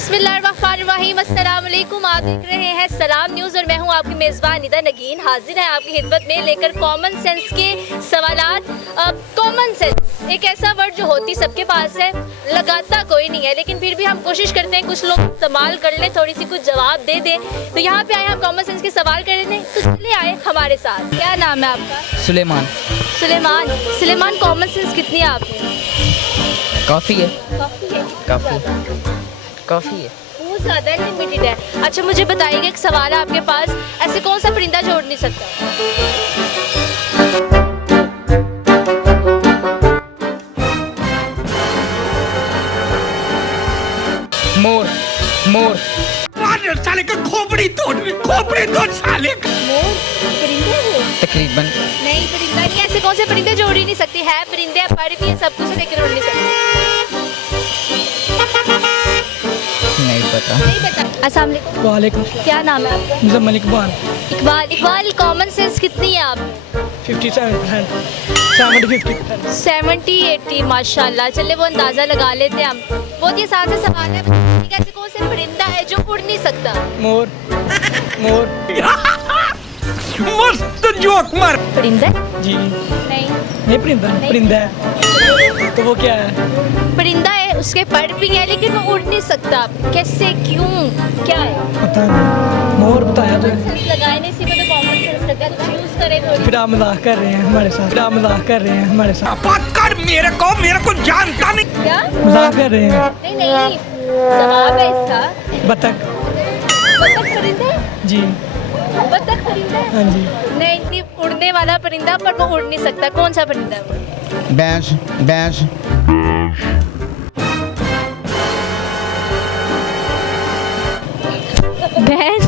बिस्मिल्लाहिर्रहमानिर्रहीम, अस्सलाम वालेकुम। आप देख रहे हैं सलाम न्यूज़ और मैं हूं आपकी मेज़बान निदा नगीन। हाजिर है आपकी खिदमत में लेकर कॉमन सेंस के सवालात। कॉमन सेंस एक ऐसा वर्ड जो होती सबके पास है, लगाता कोई नहीं है, लेकिन फिर भी हम कोशिश करते हैं कुछ लोग इस्तेमाल कर लें, थोड़ी सी कुछ जवाब दे दें। तो यहाँ पे आए हम कॉमन सेंस के सवाल करने, तो चलिए आए हमारे साथ। क्या नाम है आपका? सुलेमान। सुलेमान, कॉमन सेंस कितनी है आप में? काफ़ी है। काफ़ी है, बहुत ज़्यादा लिमिटेड है। अच्छा मुझे बताइएगा, एक सवाल है आपके पास, ऐसे कौन सा परिंदा जो उड़ नहीं सकता? मोर। मोर साले का खोपड़ी तोड़ साले का। मोर परिंदा है? तकरीबन। नहीं, परिंदा नहीं। ऐसे कौन से परिंदे जो उड़ ही नहीं सकते? है परिंदे, पर भी है सब कुछ, लेकिन उड़ नहीं सकते। नहीं पता। नहीं पता। अस्सलाम वालेकुम। वालेकुम। क्या नाम है आपका? मुजम्मिल इकबाल। इकबाल, कॉमन सेंस कितनी है आप? 57%, 70-50%। 70-80 माशाल्लाह। चले वो अंदाज़ा लगा लेते हैं हम। बहुत ही आसान सा सवाल है, बताइएगा ऐसे कौन से परिंदा है जो उड़ नहीं सकता? मोर। मोर। मस्त जोक मार। परिंदा? जी नहीं। नहीं, परिंदा परिंदा है तो वो क्या है? परिंदा है, उसके पर भी है, लेकिन वो उड़ नहीं सकता। कैसे, क्यों, क्या है? पता नहीं, मोर बताया तो कॉमन सेंस लगाए नहीं, इसी में तो कॉमन सेंस लगा है, तो यूज करें थोड़ी। फिर आप मजाक कर रहे हैं हमारे साथ, बात कर, मेरे को जानता नहीं। क्या मजाक कर रहे हैं। नहीं, जवाब है इसका बतख। बतख परिंदा है? जी बतख परिंदा है? हाँ जी। नहीं, उड़ने वाला परिंदा, पर वो उड़ नहीं सकता। कौन सा परिंदा है वो? बैंस। बैंस। भैंस।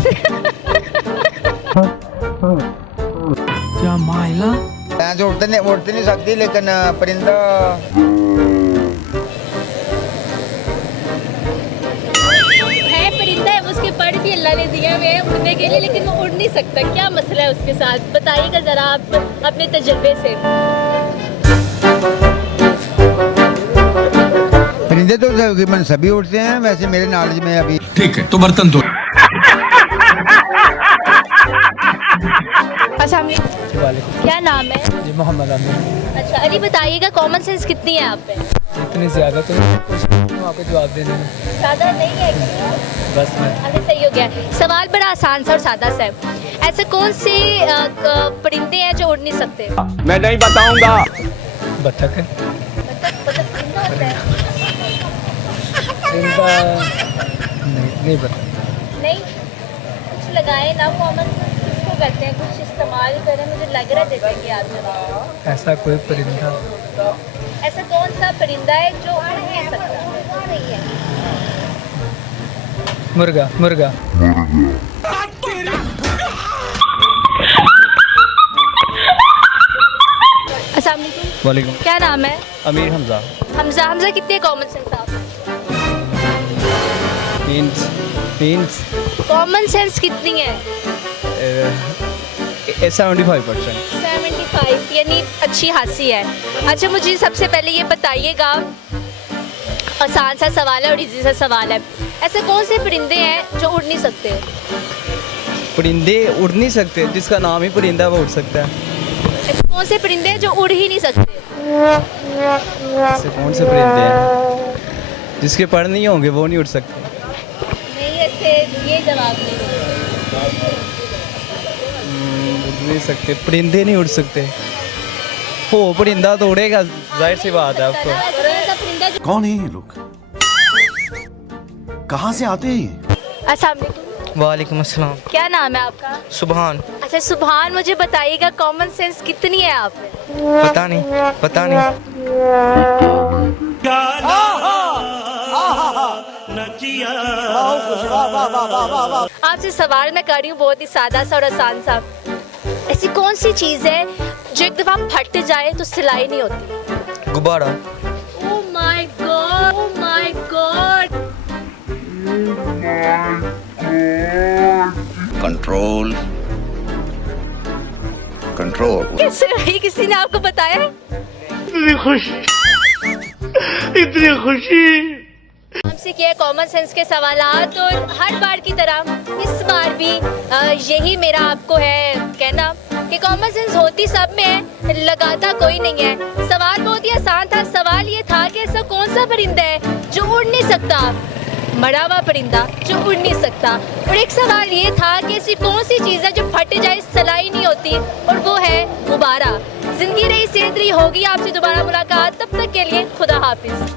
क्या माइला? बैंस उड़ते नहीं सकती, लेकिन परिंदा है, परिंदा है, उसके पर भी अल्लाह ने दिए हुए हैं उड़ने के लिए, लेकिन वो उड़ नहीं सकता। क्या मसला है उसके साथ, बताइएगा जरा आप अपने तजुर्बे से। परिंदे तो तकरीबन सभी उड़ते हैं, वैसे मेरे नॉलेज में अभी। ठीक है, तो बर्तन धो। अच्छा, वालेकुम। क्या नाम है? जी मोहम्मद अमीन। अच्छा अली, बताइएगा कॉमन सेंस कितनी है आप पे? इतनी ज़्यादा तो आपको जवाब दे देना। सादा नहीं है? बस मैं अरे सही हो गया। सवाल बड़ा आसान सा और सादा सा है। ऐसे कौन से परिंदे हैं जो उड़ नहीं सकते? मैं नहीं बताऊंगा। बतख है। बतख परिंदा होता है? परिंदा नहीं पता। नहीं, कुछ लगाए ना, कॉमन सेंस किसको कहते हैं, कुछ इस्तेमाल करें। मुझे लग रहा देते कि आप जवाब। ऐसा कोई परिंदा? ऐसा कौन सा परिंदा है जो उड़ नहीं सकता? मुर्गा। मुर्गा। अस्सलाम वालेकुम। वालेकुम। क्या नाम है? अमीर हमजा। हमजा कितने कॉमन सेंस आप? मीन्स कॉमन सेंस कितनी है? 75%। 75, यानी अच्छी खासी है। अच्छा मुझे सबसे पहले ये बताइएगा, आसान सा सवाल है और इजी सा सवाल है, ऐसे कौन से परिंदे हैं जो उड़ नहीं सकते? परिंदे उड़ नहीं सकते, जिसका नाम ही परिंदा है वो उड़ सकता है। ऐसे कौन से परिंदे हैं जो उड़ ही नहीं सकते? ऐसे कौन से परिंदे हैं जिसके पर नहीं होंगे वो नहीं उड़ सकते? नहीं, ऐसे ये जवाब नहीं। उड़ नहीं सकते, परिंदे नहीं उड़ सकते। हो परिंदा तो उड़ेगा, जाहिर सी बात है आपको। ऐसा कौन सा परिंदा जो... कौन है ये लोग? कहाँ से आते हैं ये? अस्सलाम वालेकुम। वालेकुम अस्सलाम। क्या नाम है आपका? सुभान। अच्छा सुभान, मुझे बताइएगा कॉमन सेंस कितनी है आप में? पता नहीं। आपसे सवाल मैं कर रही हूँ बहुत ही सादा सा और आसान सा। ऐसी कौन सी चीज़ है जो एक दफ़ा फट जाए तो सिलाई नहीं होती? गुब्बारा। Oh my God, oh my God. Control. कैसे भाई, किसी ने आपको बताया? इतनी खुशी। हमसे आपसे किया है कॉमन सेंस के सवालात, और हर बार की तरह इस बार भी यही मेरा आपको है कहना कि कॉमन सेंस होती सब में है, लगाता कोई नहीं है। सवाल बहुत ही आसान था। सवाल ये था कि ऐसा कौन सा परिंदा है जो उड़ नहीं सकता, मरा हुआ परिंदा जो उड़ नहीं सकता। और एक सवाल ये था कि ऐसी कौन सी चीज़ है जो फट जाए सलाई नहीं होती, और वो है गुब्बारा। जिंदगी रही सेहत रही, होगी आपसे दोबारा मुलाकात, तब तक के लिए खुदा हाफिज।